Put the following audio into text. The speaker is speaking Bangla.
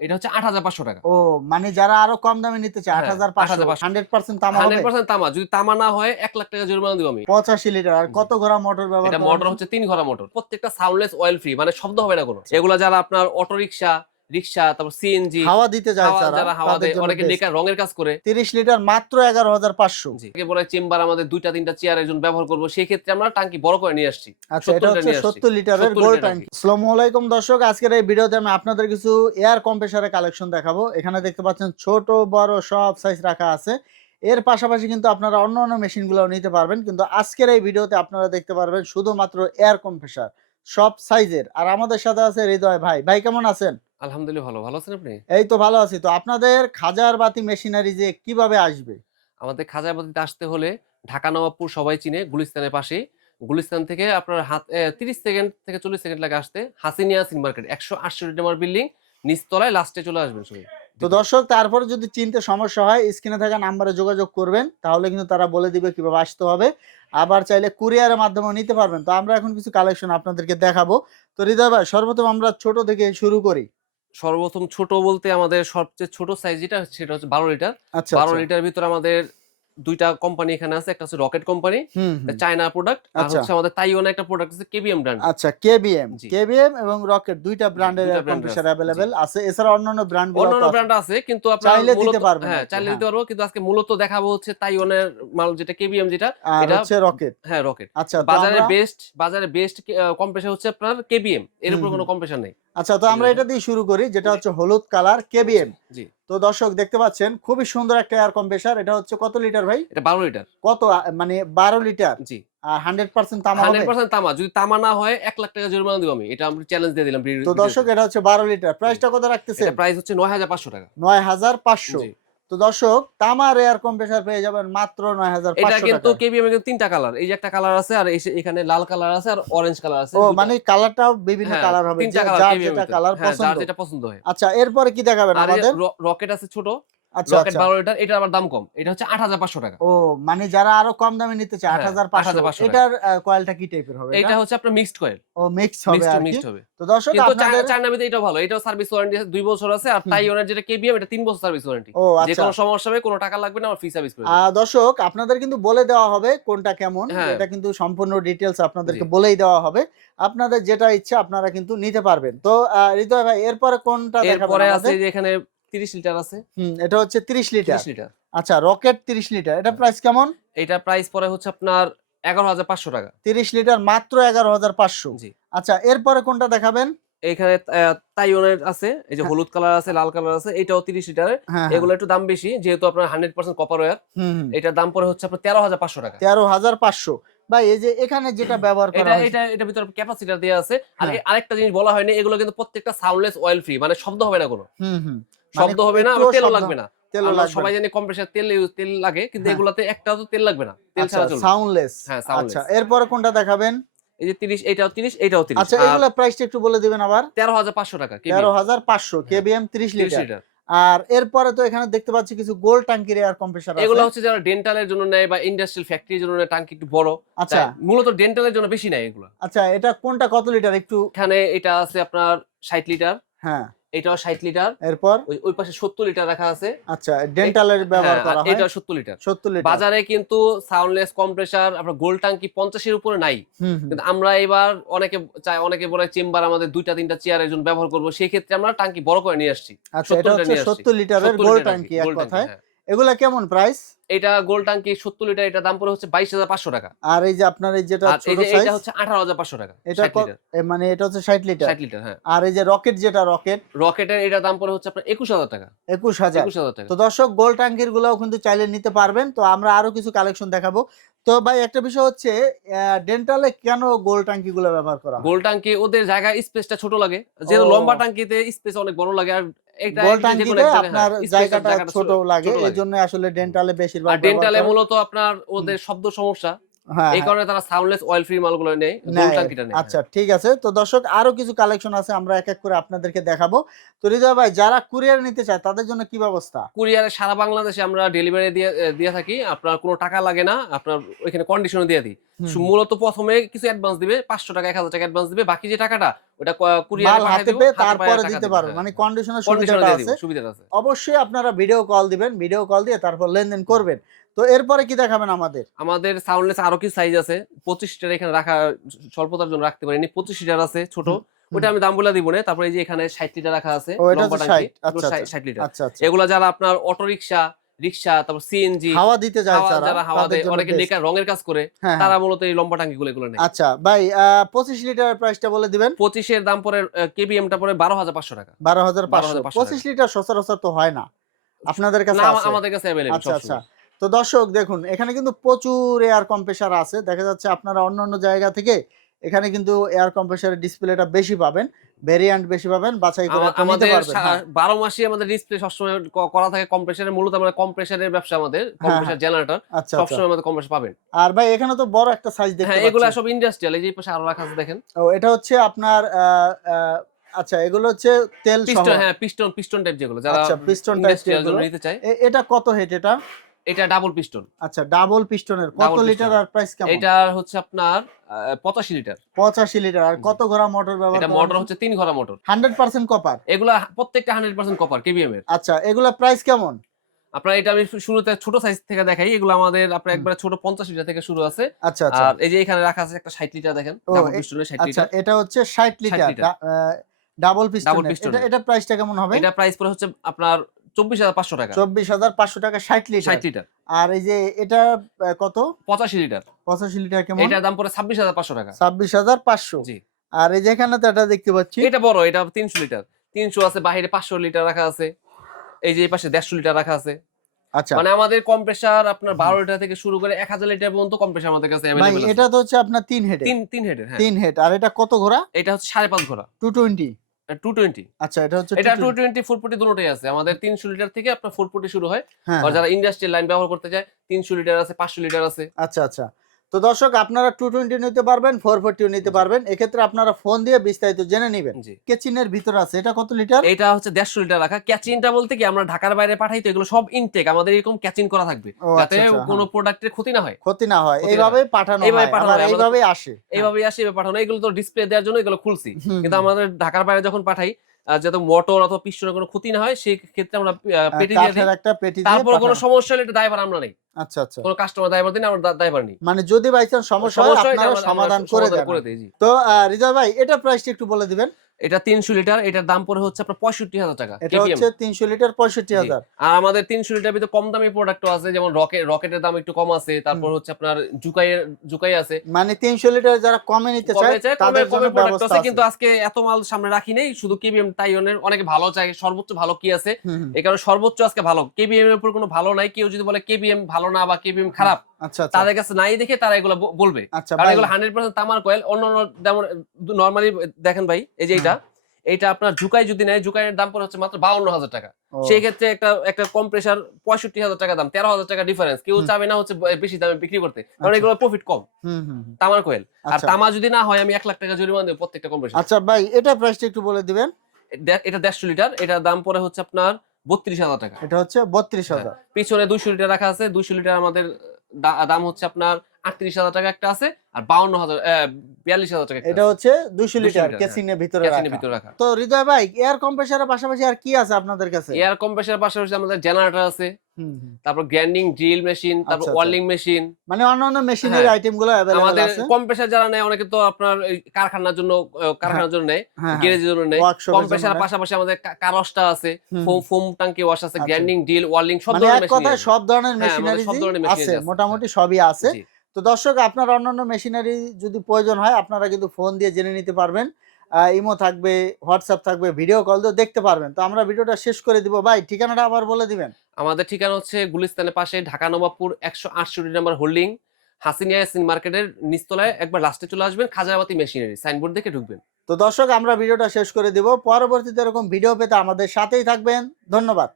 এটা হচ্ছে আট হাজার পাঁচশো টাকা। ও মানে যারা আরও কম দামে নিতে চায় আট হ্যাঁ, হাজার পাঁচশো। 8,500 হান্ড্রেড পার্সেন্ট তামা হবে? হান্ড্রেড পার্সেন্ট তামা যদি তামা না হয় এক লাখ টাকা জরিমানা দিব আমি। পঁচাশি লিটার আর কত ঘোড়া মোটর ব্যবহার এটা মোটর হচ্ছে? তিন ঘোড়া মোটর প্রত্যেকটা সাউন্ডলেস অয়েল ফ্রি মানে শব্দ হবে না কোনো। এগুলো যারা আপনার অটো রিক্সা রিক্সা তারপর সিএনজি হাওয়া দিতে যায় যারা হাওয়া দেয় অনেকে। বেকার রঙের কাজ করে। তিরিশ লিটার মাত্র এগারো হাজার পাঁচশো। জি। বলে চেম্বার আমাদের দুইটা তিনটা চেয়ার একজন ব্যবহার করব সেই ক্ষেত্রে আমরা টাঙ্কি বড় করে নিয়ে আসছি। আচ্ছা এটা 70 হচ্ছে নিয়ে আসছি। সত্তর লিটারের 70 গোল ট্যাঙ্কি আসসালামু আলাইকুম দর্শক আজকের এই ভিডিওতে আমি আপনাদের কিছু এয়ার কম্প্রেসারের কালেকশন দেখাবো। এখানে দেখতে পাচ্ছেন ছোট বড় সব সাইজ রাখা আছে। এর পাশাপাশি কিন্তু আপনারা অন্য অন্য মেশিনগুলো নিতে পারবেন। কিন্তু আজকের এই ভিডিওতে আপনারা দেখতে পারবেন শুধুমাত্র এয়ার কম্প্রেসার সব সাইজের আর আমাদের সাথে আছে হৃদয় ভাই। ভাই কেমন আছেন? আলহামদুলিল্লাহ ভালো। ভালো আছেন আপনি? এই তো ভালো আছি। তো আপনাদের খাজার বাতি মেশিনারি যে কীভাবে আসবে? আমাদের খাজাবাতিতে আসতে হলে ঢাকা নবাবপুর সবাই চিনে গুলিস্তানের পাশে গুলিস্তান থেকে আপনার হাত তিরিশ সেকেন্ড থেকে চল্লিশ সেকেন্ড লাগে আসতে। হাসিনিয়া সিন মার্কেট একশো আটষট্টি নম্বর বিল্ডিং নিচতলায় লাস্টে চলে আসবেন সবাই। তো দর্শক তারপরে যদি চিনতে সমস্যা হয় স্ক্রিনে থাকা নাম্বারে যোগাযোগ করবেন তাহলে কিন্তু তারা বলে দিবে কীভাবে আসতে হবে। আবার চাইলে কুরিয়ারের মাধ্যমে নিতে পারবেন। তো আমরা এখন কিছু কালেকশন আপনাদেরকে দেখাবো। তো হৃদয় ভাই সর্বপ্রথম আমরা ছোট থেকে শুরু করি। সর্বপ্রথম ছোট বলতে আমাদের সবচেয়ে ছোট সাইজ যেটা সেটা হচ্ছে বারো লিটার। আচ্ছা বারো আচ্ছা। লিটার ভিতরে আমাদের দুইটা কোম্পানি এখানে আছে একটা হচ্ছে রকেট কোম্পানি। চায়না প্রোডাক্ট আর আচ্ছা। হচ্ছে আমাদের তাইওয়ান একটা প্রোডাক্ট আছে কেবিএম ব্র্যান্ড আচ্ছা কেবিএম কেবিএম এবং রকেট দুইটা ব্র্যান্ডের brand কম্প্রেসার আছে, এছাড়া অন্যান্য ব্র্যান্ড অন্যান্য ব্র্যান্ড আছে কিন্তু আপনার চাইলে দিতে পারবেন হ্যাঁ চাইলে হ্যাঁ। দিতে পারব কিন্তু আজকে মূলত দেখাবো হচ্ছে তাইওয়ানের মাল যেটা কেবিএম যেটা এটা- হচ্ছে রকেট হ্যাঁ রকেট আচ্ছা বাজারে বেস্ট বাজারে বেস্ট কম্প্রেসার হচ্ছে আপনার কেবিএম এর উপর কোনো। কম্প্রেসার নেই। আচ্ছা তো আমরা এটা দিয়ে শুরু করি যেটা হচ্ছে হলুদ কালার কেবিএম জি। তো দর্শক দেখতে পাচ্ছেন খুবই সুন্দর একটা এয়ার কম্প্রেসার এটা হচ্ছে কত লিটার ভাই? এটা বারো লিটার কত মানে বারো লিটার জি। আর হান্ড্রেড পার্সেন্ট তামা হবে? হান্ড্রেড পার্সেন্ট তামা যদি তামা না হয় এক লাখ টাকা জরিমানা দিব আমি। এটা আমি চ্যালেঞ্জ দিয়ে দিলাম তো দর্শক এটা হচ্ছে বারো লিটার প্রাইসটা কত রাখতেছে প্রাইস হচ্ছে নয় হাজার পাঁচশো টাকা। নয় হাজার পাঁচশো। জি। তো দর্শক তামার এয়ার কম্প্রেসার পেয়ে যাবেন মাত্র নয় হাজার এটা কিন্তু কেবিএম এর তিনটা কালার এই যে একটা কালার আছে আর এখানে লাল কালার আছে আর অরেঞ্জ কালার আছে ও। মানে কালারটাও বিভিন্ন হ্যাঁ, কালার হবে তিনটা কালার যেটা কালার হ্যাঁ পছন্দ। যেটা পছন্দ হয়। আচ্ছা এরপরে কি দেখাবেন আমাদের? রকেট আছে ছোট। আচ্ছা আচ্ছা। বারো লিটার এটার আবার দাম কম। এটা হচ্ছে আট হাজার পাঁচশো টাকা। ও মানে যারা আরও কম দামে নিতে চায় আট হ্যাঁ, হাজার পাঁচশো 8,500 এটার কয়েলটা কি টাইপের হবে? এটা হচ্ছে আপনার মিক্সড কয়েল ও মিক্স হবে মিক্সড আর মিক্সড হবে। তো দর্শক আপনাদের চায়না ভিতরে এটাও ভালো। এটাও সার্ভিস ওয়ারেন্টি আছে দুই বছর আছে আর হুম। তাইওয়ানের যেটা কেবিএম এটা তিন বছর সার্ভিস ওয়ারেন্টি যে কোনো সমস্যা হবে কোনো টাকা লাগবে না আমার ফ্রি সার্ভিস করে। দর্শক আপনাদের কিন্তু বলে দেওয়া হবে কোনটা কেমন। হ্যাঁ। এটা কিন্তু সম্পূর্ণ ডিটেলস আপনাদেরকে বলেই দেওয়া হবে। আপনাদের যেটা ইচ্ছা আপনারা কিন্তু নিতে পারবেন। তো হৃদয় ভাই এরপরে কোনটা দেখাবেন এরপরে আছে যে এখানে তিরিশ লিটার আছে। হুম এটা হচ্ছে 30 লিটার। তিরিশ লিটার। আচ্ছা রকেট 30 লিটার এটা প্রাইস কেমন? এটা প্রাইস পরে হচ্ছে আপনার এগারো হাজার পাঁচশো টাকা। 30 লিটার মাত্র 11500 জি। আচ্ছা এরপরে কোনটা দেখাবেন? এখানে তাইওয়ানের আছে এই যে হ্যাঁ। হলুদ কালার আছে লাল কালার আছে এটাও তিরিশ লিটারের। হ্যাঁ এগুলো একটু দাম বেশি যেহেতু আপনার হান্ড্রেড পার্সেন্ট কপার ওয়ার। এটার দাম পরে হচ্ছে আপনার তেরো হাজার পাঁচশো টাকা। 13500 ভাই এই যে এখানে যেটা ব্যবহার করা এটা এটা এটা ভিতরে ক্যাপাসিটার দেওয়া আছে। আর হ্যাঁ। আরেকটা জিনিস বলা হয়নি এগুলো কিন্তু প্রত্যেকটা সাউন্ডলেস অয়েল ফ্রি মানে শব্দ হবে না কোনো। হুম হুম। শব্দ হবে না তেলও লাগবে না। তেলও লাগবে সবাই জানি কম্প্রেসার তেল তেল লাগে কিন্তু হ্যাঁ। এগুলাতে একটাও তো তেল লাগবে না। তেল আচ্ছা ছাড়া চলবে সাউন্ডলেস হ্যাঁ। আচ্ছা এরপরে কোনটা দেখাবেন? এই যে তিরিশ এটাও তিরিশ এটাও তিরিশ। আচ্ছা এগুলা প্রাইসটা একটু বলে দিবেন আবার। তেরো হাজার পাঁচশো টাকা তেরো হাজার পাঁচশো হ্যাঁ। কেবিএম তিরিশ তিরিশ লিটার। আর এরপরে তো এখানে দেখতে পাচ্ছি কিছু গোল ট্যাঙ্কির এয়ার কম্প্রেসার এগুলো হচ্ছে যারা ডেন্টালের জন্য নেয় বা ইন্ডাস্ট্রিয়াল ফ্যাক্টরির জন্য নেয় টাঙ্কি একটু বড়। আচ্ছা। মূলত ডেন্টালের জন্য বেশি নেয় এগুলো। আচ্ছা এটা কোনটা কত লিটার? একটু এখানে এটা আছে আপনার ষাট লিটার। হ্যাঁ। এটাও ষাট লিটার। এরপর? ওই পাশে সত্তর লিটার রাখা আছে। আচ্ছা ডেন্টালের ব্যবহার হ্যাঁ, করা হয়। এটা সত্তর লিটার। সত্তর লিটার। বাজারে কিন্তু সাউন্ডলেস কম্প্রেসার আপনার গোল টাঙ্কি পঞ্চাশের উপরে নাই। কিন্তু আমরা এবার অনেকে চাই অনেকে বলে চেম্বার আমাদের দুইটা তিনটা চেয়ার একজন ব্যবহার করব। সেই ক্ষেত্রে আমরা টাঙ্কি বড় করে নিয়ে আসছি। আচ্ছা এটা হচ্ছে লিটারের গোল ট্যাঙ্কি এক কথায়। হ্যাঁ। এগুলা কেমন প্রাইস এটা গোল টাঙ্কি সত্তর লিটার এটা দাম পড়ে হচ্ছে বাইশ হাজার পাঁচশো টাকা। আর এই যে আপনার এই যেটা ছোট সাইজ এটা হচ্ছে আঠারো হাজার পাঁচশো টাকা এটা মানে এটা হচ্ছে ষাট লিটার ষাট লিটার হ্যাঁ। আর এই যে রকেট যেটা রকেট রকেটের এটা দাম পড়ে হচ্ছে আপনার একুশ হাজার টাকা। একুশ হাজার। একুশ হাজার টাকা। তো দর্শক গোল ট্যাঙ্কির গুলাও কিন্তু চাইলে নিতে পারবেন। তো আমরা আরও কিছু কালেকশন দেখাবো। তো ভাই একটা বিষয় হচ্ছে ডেন্টালে কেন গোল ট্যাঙ্কি গুলো ব্যবহার করা গোল টাঙ্কি ওদের জায়গা স্পেসটা ছোট লাগে। যেহেতু লম্বা টাঙ্কিতে স্পেস অনেক বড় লাগে আর এক আপনার space এর জায়গাটা জায়গাটা ছোট লাগে এই জন্য আসলে ডেন্টালে বেশিরভাগ আর ডেন্টালে মূলত আপনার ওদের শব্দ সমস্যা। এই। কারণে তারা সাউন্ডলেস অয়েল ফ্রি মালগুলো নেয় গোল নেয়। আচ্ছা ঠিক আছে। তো দর্শক আরও কিছু কালেকশন আছে আমরা এক এক করে আপনাদেরকে দেখাবো। তো হৃদয় ভাই যারা কুরিয়ার নিতে চায় তাদের জন্য কি ব্যবস্থা? কুরিয়ারে সারা বাংলাদেশে আমরা ডেলিভারি দিয়ে দিয়ে থাকি। আপনার কোনো টাকা লাগে না আপনার ওইখানে কন্ডিশনে দিয়ে দিই। মূলত প্রথমে কিছু অ্যাডভান্স দিবে পাঁচশো টাকা এক হাজার টাকা অ্যাডভান্স দিবে। বাকি যে টাকাটা ওটা কুরিয়ারে হাতে পেয়ে তারপরে দিতে হ্যাঁ। মানে কন্ডিশনের সুবিধাটা আছে। সুবিধাটা আছে। অবশ্যই আপনারা ভিডিও কল দিবেন ভিডিও কল দিয়ে তারপর লেনদেন করবেন। তো এরপরে কি দেখাবেন আমাদের? আমাদের সাউন্ডলেস আরও কিছু সাইজ আছে? পঁচিশ লিটার এখানে রাখা স্বল্পতার জন্য রাখতে পারিনি। পঁচিশ লিটার আছে ছোট। ওটা আমি দাম বলে দিব না। তারপরে এই যে এখানে ষাট লিটার রাখা আছে ও, এটা লম্বা হচ্ছে টাঙ্কি, 60, এগুলো আচ্ছা, ষাট- আচ্ছা। লিটার আচ্ছা আচ্ছা। এগুলো যারা আপনার অটো রিক্সা তারপর সিএনজি হাওয়া দিতে যায় যারা হাওয়া দেয় অনেকে। ডেকার রঙের কাজ করে হ্যাঁ, তারা হ্যাঁ। মূলত এই লম্বা টাঙ্কি গুলো এগুলো নেয়। আচ্ছা ভাই পঁচিশ লিটার প্রাইসটা বলে দিবেন। পঁচিশের দাম পরে কেবিএম টা পরে বারো হাজার পাঁচশো টাকা। বারো হাজার পাঁচশো। 12,500 পঁচিশ লিটার সচরাচর তো হয় না। আপনাদের কাছে আছে? আমাদের কাছে অ্যাভেলেবল আচ্ছা আচ্ছা। তো দর্শক দেখুন এখানে কিন্তু প্রচুর এয়ার কম্প্রেসার আছে। দেখা যাচ্ছে আপনারা অন্য অন্য জায়গা থেকে এখানে কিন্তু এয়ার কম্প্রেসারের ডিসপ্লেটা বেশি পাবেন ভেরিয়েন্ট বেশি পাবেন বাছাই করে আমাদের পারবেন হ্যাঁ। বারো মাসে আমাদের ডিসপ্লে সবসময় করা থাকে কম্প্রেসারের মূলত আমরা কম্প্রেসারের ব্যবসা আমাদের কম্প্রেসার জেনারেটর আচ্ছা আচ্ছা। সবসময় আমাদের কম্প্রেসার পাবেন। আর ভাই এখানে তো বড় একটা সাইজ দেখতে হ্যাঁ এগুলো সব ইন্ডাস্ট্রিয়াল এই যে পাশে আরও রাখা আছে দেখেন। ও এটা হচ্ছে আপনার আচ্ছা এগুলো হচ্ছে তেল সহ পিস্টন হ্যাঁ পিস্টন পিস্টন টাইপ যেগুলো যারা আচ্ছা পিস্টন টাইপ নিতে চায়। এটা কত হেড এটা? এটা ডাবল পিস্টন আচ্ছা ডাবল পিস্টনের কত লিটার আর প্রাইস কেমন? এটা হচ্ছে আপনার পঁচাশি লিটার পঁচাশি লিটার আর কত ঘোড়া মোটর ব্যবহার এটা মোটর হচ্ছে? তিন ঘোড়া মোটর হান্ড্রেড পার্সেন্ট কপার এগুলা প্রত্যেকটা হান্ড্রেড পার্সেন্ট কপার কেবিএম এর। আচ্ছা এগুলা প্রাইস কেমন? আপনার এটা আমি শুরুতে ছোট সাইজ থেকে দেখাই এগুলো আমাদের আপনার। একবারে ছোট পঞ্চাশ লিটার থেকে শুরু আছে। আচ্ছা আচ্ছা। আর এই যে এখানে রাখা আছে একটা ষাট লিটার দেখেন ডাবল পিস্টনের ষাট আচ্ছা এটা হচ্ছে ষাট লিটার লিটার। ডাবল পিস্টন এটা প্রাইসটা কেমন হবে? এটা প্রাইস পরে হচ্ছে আপনার চব্বিশ হাজার পাঁচশো টাকা। চব্বিশ হাজার পাঁচশো টাকা ষাট লিটার। ষাট লিটার। আর এই যে এটা কত? পঁচাশি লিটার। পঁচাশি লিটার কেমন? এটার দাম পরে ছাব্বিশ হাজার পাঁচশো টাকা। ছাব্বিশ হাজার পাঁচশো। জি। আর এই যে এখানে তো এটা দেখতে পাচ্ছি। এটা বড় এটা তিনশো লিটার। তিনশো আছে বাইরে পাঁচশো লিটার রাখা আছে। এই যে এই পাশে দেড়শো লিটার রাখা আছে। আচ্ছা। মানে আমাদের কম্প্রেসার আপনার বারো লিটার থেকে শুরু করে এক হাজার লিটার পর্যন্ত কম্প্রেসার আমাদের কাছে অ্যাভেলেবল এটা তো হচ্ছে আপনার তিন হেড তিন তিন হেডের হ্যাঁ। তিন হেড আর এটা কত ঘোড়া? এটা হচ্ছে সাড়ে পাঁচ ঘোড়া। টু টোয়েন্টি টু টোয়েন্টি আচ্ছা এটা হচ্ছে 220 দুটোই আছে। আমাদের তিনশো লিটার থেকে আপনার ফুল ফুটি শুরু হয়। হ্যাঁ আর যারা ইন্ডাস্ট্রিয়াল লাইন ব্যবহার করতে চায় তিনশো লিটার আছে পাঁচশো লিটার আছে। আচ্ছা আচ্ছা। তো দর্শক আপনারা টু টোয়েন্টি নিতে পারবেন ফোর ফোরটিও নিতে পারবেন। এক্ষেত্রে আপনারা ফোন দিয়ে বিস্তারিত জেনে নেবেন। কেচিনের ভিতরে আছে? এটা কত লিটার? এটা হচ্ছে দেড়শো লিটার রাখা। ক্যাচিনটা বলতে কি আমরা ঢাকার বাইরে পাঠাই তো এগুলো সব ইনটেক আমাদের এরকম ক্যাচিং করা থাকবে। যাতে আচ্ছা আচ্ছা, কোনো হ্যাঁ। প্রোডাক্টের ক্ষতি না হয়। ক্ষতি না হয়। ক্ষতি না এইভাবে পাঠানো এইভাবে পাঠানো হয়, এইভাবেই আসে। এইভাবে আসে এভাবে পাঠানো এগুলো তো ডিসপ্লে দেওয়ার জন্য এগুলো খুলছি। কিন্তু আমাদের ঢাকার বাইরে যখন পাঠাই যাতে মোটর অথবা পিস্টনের কোনো ক্ষতি না হয় সেই ক্ষেত্রে আমরা আহ, পেটি দিয়ে দিই। একটা পেটি দিয়ে তারপর কোনো সমস্যা হলে এটা দায়ভার আমরা নেই। আচ্ছা আচ্ছা। কোনো কাস্টমার দায়ভার দিন আমরা দায়ভার নেই। মানে যদি বাই চান্স সমস্যা হয় আপনারা সমাধান করে দেন। তো আহ, ভাই এটা প্রাইসটা একটু বলে দিবেন। এটা তিনশো লিটার এটার দাম পড়ে হচ্ছে আপনার পঁয়ষট্টি হাজার টাকা এটা হচ্ছে তিনশো লিটার পঁয়ষট্টি হাজার। আর আমাদের তিনশো লিটার ভিতরে কম দামি প্রোডাক্টও আছে যেমন রকেট রকেটের দাম একটু কম আছে তারপর হচ্ছে আপনার জুকাইয়ের জুকাই আছে। মানে তিনশো লিটার যারা কমে নিতে চায় কমে প্রোডাক্ট আছে কিন্তু আজকে এত মাল সামনে রাখি নেই শুধু কেবিএম তাইওনের অনেকে ভালো চায় সর্বোচ্চ ভালো কি আছে। এই কারণে সর্বোচ্চ আজকে ভালো। কেবিএম এর উপর কোনো ভালো নাই কেউ যদি বলে কেবিএম ভালো না বা কেবিএম খারাপ তাদের কাছে নাই দেখে তারা এগুলো বলবে। আচ্ছা কারণ এগুলো হান্ড্রেড পার্সেন্ট তামার কয়েল অন্য যেমন নর্মালি দেখেন ভাই এই যে এটা এইটা আপনার জুকাই যদি নেয় জুকাইয়ের দাম পড়ে হচ্ছে মাত্র বাউন্ন হাজার টাকা। সেই ক্ষেত্রে একটা একটা কম্প্রেসার পঁয়ষট্টি হাজার টাকা দাম তেরো হাজার টাকা ডিফারেন্স কেউ। চাবে না হচ্ছে বেশি দামে বিক্রি করতে। কারণ আচ্ছা। এগুলো প্রফিট কম। তামার কোয়েল আর আচ্ছা। তামা যদি না হয় আমি এক লাখ টাকা জরিমানা দেবো প্রত্যেকটা কম্প্রেসার আচ্ছা ভাই এটা প্রাইসটা একটু বলে দিবেন। এটা দেড়শো লিটার। এটার দাম পড়ে হচ্ছে আপনার বত্রিশ হাজার টাকা। এটা হচ্ছে বত্রিশ হ্যাঁ। হাজার পিছনে দুইশো লিটার রাখা আছে। দুইশো লিটার আমাদের দাম হচ্ছে আপনার আটত্রিশ হাজার টাকা একটা আছে আর বাউন্ন হাজার বিয়াল্লিশ হাজার টাকা এটা হচ্ছে দুশো লিটার লিটার, ভিতরে ভিতরে রাখা। তো হৃদয় ভাই এয়ার কম্প্রেসারের পাশাপাশি আর কি আছে আপনাদের কাছে? এয়ার কম্প্রেসার পাশাপাশি আমাদের জেনারেটর আছে। তারপর গ্রাইন্ডিং ড্রিল মেশিন তারপর আচ্ছা, আচ্ছা। ওয়ার্লিং মেশিন মানে অন্যান্য মেশিনের হ্যাঁ। আইটেমগুলো আমাদের কম্প্রেসার যারা নেয় অনেকে তো আপনার কারখানার জন্য কারখানার জন্য নেয় হ্যাঁ গ্যারেজের জন্য নেয়। কম্প্রেসার পাশাপাশি আমাদের কারসটা আছে ফোম ফোম টাঙ্কি ওয়াশ আছে আচ্ছা। গ্রাইন্ডিং ড্রিল ওয়ার্লিং সব মানে ধরনের মেশিন সব ধরনের হ্যাঁ, ধরনের আছে। মোটামুটি সবই আছে। তো দর্শক আপনার অন্যান্য মেশিনারি যদি প্রয়োজন হয় আপনারা কিন্তু ফোন দিয়ে জেনে নিতে পারবেন। ইমো থাকবে হোয়াটসঅ্যাপ থাকবে ভিডিও কল দিয়েও দেখতে পারবেন। তো আমরা ভিডিওটা শেষ করে দিব। ভাই ঠিকানাটা আবার বলে দিবেন। আমাদের ঠিকানা হচ্ছে গুলিস্তানের পাশে ঢাকা নবাবপুর একশো আটষট্টি নাম্বার হোল্ডিং হাসিনিয়া সিন মার্কেটের নিচতলায়। একবার লাস্টে চলে আসবেন খাজাবাতি মেশিনারি সাইনবোর্ড দেখে ঢুকবেন। তো দর্শক আমরা ভিডিওটা শেষ করে দিব। পরবর্তীতে এরকম ভিডিও পেতে আমাদের সাথেই থাকবেন। ধন্যবাদ।